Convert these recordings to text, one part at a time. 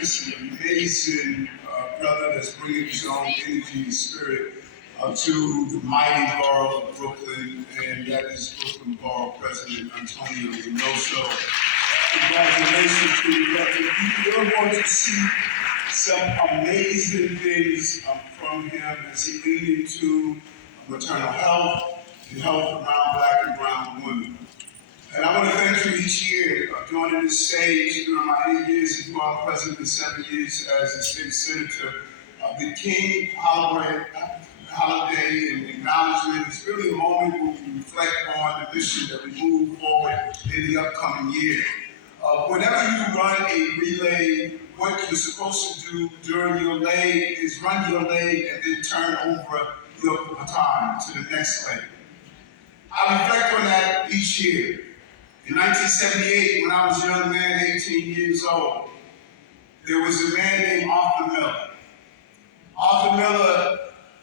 This is an amazing brother that's bringing his own energy and spirit to the mighty borough of Brooklyn, and that is Brooklyn Borough President Antonio Reynoso. Congratulations to you, brother. You're going to see some amazing things from him as he leads into maternal health and health around Black and brown women. And I want to thank you each year joining this stage during my 8 years as borough president and 7 years as a state senator. The King holiday and acknowledgement is really a moment where we reflect on the mission that we move forward in the upcoming year. Whenever you run a relay, what you're supposed to do during your leg is run your leg and then turn over your baton to the next leg. I reflect on that each year. In 1978, when I was a young man, 18 years old, there was a man named Arthur Miller. Arthur Miller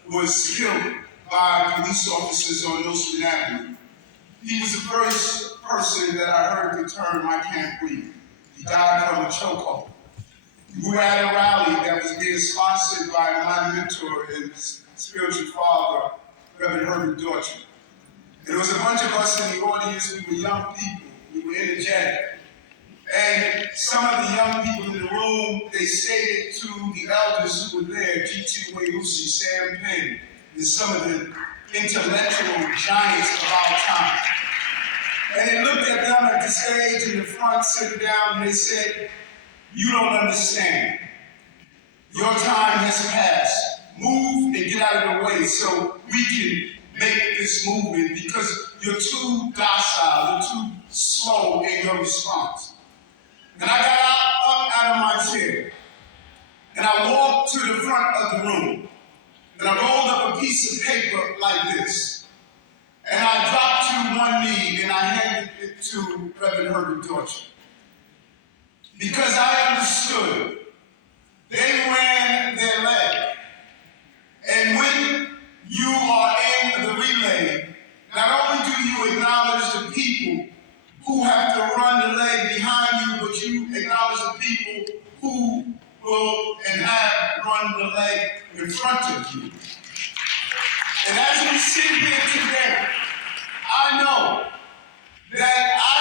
was killed by police officers on Nostrand Avenue. He was the first person that I heard the term, "I can't breathe." He died from a chokehold. We were at a rally that was being sponsored by my mentor and spiritual father, Reverend Herbert Dortcher. And there was a bunch of us in the audience. We were young people. We were energetic. And some of the young people in the room, they stated to the elders who were there, G.T. Wayusi, Sam Penn, and some of the intellectual giants of our time. And they looked at them at the stage in the front, sitting down, and they said, "You don't understand. Your time has passed. Move and get out of the way so we can make this movement because you're too docile, you're too slow in your response." And I got up out of my chair, and I walked to the front of the room, and I rolled up a piece of paper like this, and I dropped to one knee, and I handed it to Reverend Herbert Dortcher. Because I understood they ran their leg. And when you are in the relay, not only do you acknowledge the people who have to run the leg behind you, but you acknowledge the people who will and have run the leg in front of you. And as we sit here today, I know that I